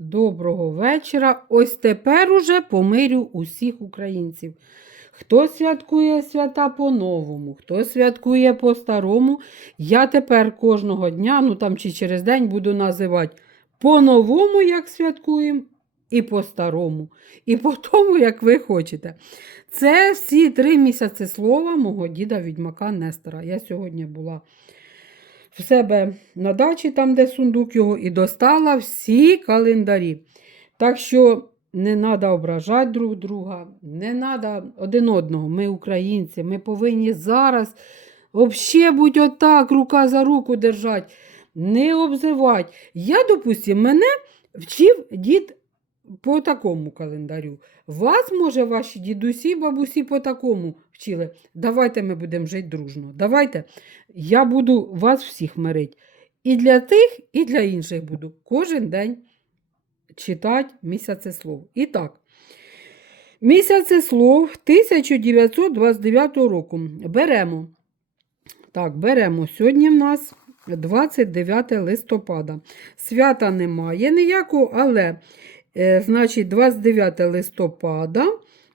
Доброго вечора. Ось тепер уже помирю усіх українців. Хто святкує свята по-новому, хто святкує по-старому. Я тепер кожного дня, ну там чи через день буду називати по-новому, як святкуємо, і по-старому, і по тому, як ви хочете. Це всі три місяці слова мого діда відьмака Нестора. Я сьогодні була в себе на дачі, там, де сундук його, і достала всі календарі. Так що не треба ображати друг друга, не треба один одного. Ми українці, ми повинні зараз взагалі бути отак, рука за руку держати, не обзивати. Я, допустим, мене вчив дід по такому календарю. Вас, може, ваші дідусі, бабусі по такому вчили. Давайте ми будемо жити дружно. Давайте я буду вас всіх мирити. І для тих, і для інших буду кожен день читати місяцеслов. І так, місяцеслов 1929 року. Беремо. Так, беремо. Сьогодні в нас 29 листопада. Свята немає ніякого, але, значить, 29 листопада,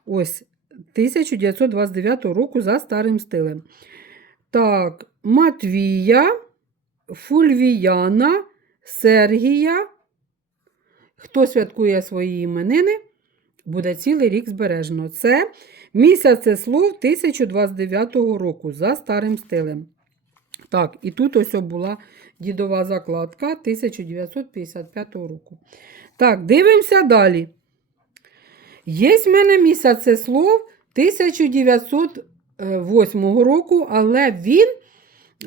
ось 1929 року за старим стилем. Так, Матвія, Фульвіяна, Сергія. Хто святкує свої іменини, буде цілий рік збережено. Це місяцеслов 1029 року за старим стилем. Так, і тут ось була дідова закладка 1955 року. Так, дивимося далі. Є в мене місяцеслов 1908 року, але він.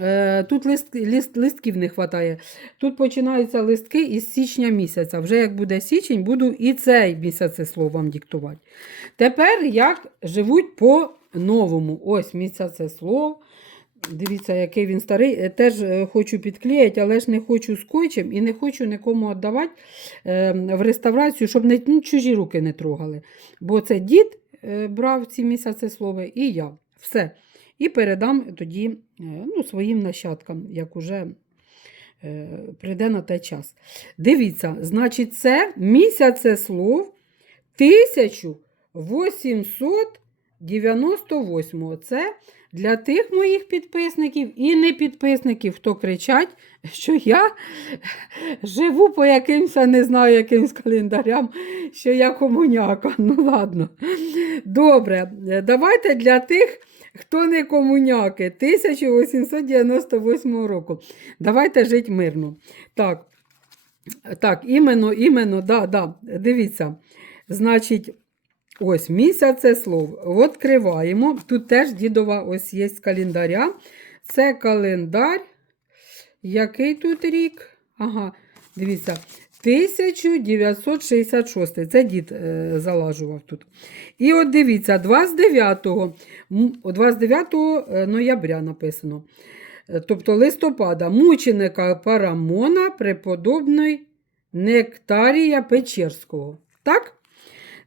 е, Тут лист, лист, листків не вистачає. Тут починаються листки із січня місяця. Вже як буде січень, буду і цей місяцеслов вам диктувати. Тепер як живуть по-новому. Ось місяцеслов. Дивіться, який він старий. Е, Теж е, хочу підклеїти, але ж не хочу скотчем і не хочу нікому віддавати е, в реставрацію, щоб не, ну, чужі руки не трогали. Бо це дід е, брав ці місяці слови, і я. Все. І передам тоді ну, своїм нащадкам, як уже прийде на той час. Дивіться, значить, це місяце слов 1898. Це для тих моїх підписників і не підписників, хто кричать, що я живу по якимось, не знаю, якимсь календарям, що я комуняка. Ну ладно. Добре, давайте для тих, хто не комуняки, 1898 року. Давайте жити мирно. Так, так, іменно, іменно, да, да, дивіться. Значить, ось місяце слов. Відкриваємо. Тут теж дідова ось є з календаря. Це календар. Який тут рік? Ага, дивіться. 1966. Це дід е, залажував тут. І от дивіться, 29, 29 ноября написано. Е, Тобто листопада мученика Парамона преподобної Нектарія Печерського. Так?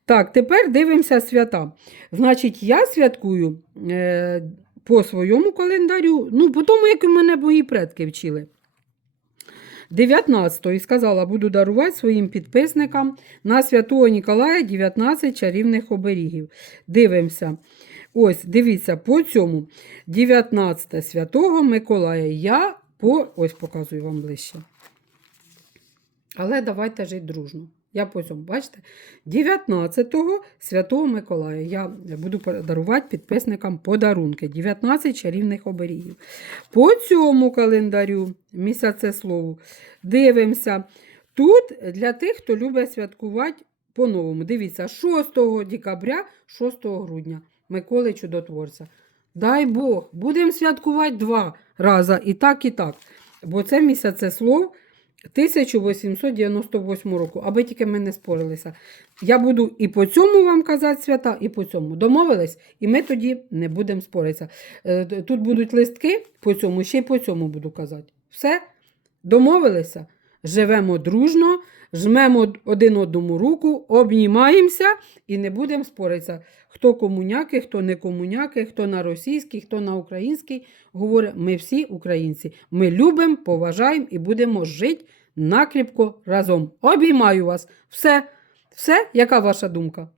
Так, тепер дивимося свята. Значить, я святкую е, по своєму календарю, ну, по тому, як мене мої предки вчили. 19-го і сказала, буду дарувати своїм підписникам на Святого Ніколая 19 чарівних оберігів. Дивимося. Ось, дивіться, по цьому 19 Святого Миколая. Я по ось показую вам ближче. Але давайте жити дружно. Я по цьому, бачите? 19-го Святого Миколая. Я буду дарувати підписникам подарунки. 19 чарівних оберігів. По цьому календарю, місяцеслову, дивимося. Тут для тих, хто любить святкувати по-новому. Дивіться, 6 декабря, 6 грудня. Миколи Чудотворця. Дай Бог, будемо святкувати два рази, і так, і так. Бо це місяцеслов 1898 року, аби тільки ми не спорилися. Я буду і по цьому вам казати свята, і по цьому. Домовились, і ми тоді не будемо споритися. Е, Тут будуть листки по цьому, ще й по цьому буду казати. Все? Домовилися? Живемо дружно, жмемо один одному руку, обнімаємося і не будемо споритися. Хто комуняки, хто не комуняки, хто на російський, хто на український. Говорить, ми всі українці. Ми любимо, поважаємо і будемо жити накріпко разом. Обіймаю вас. Все, все, яка ваша думка?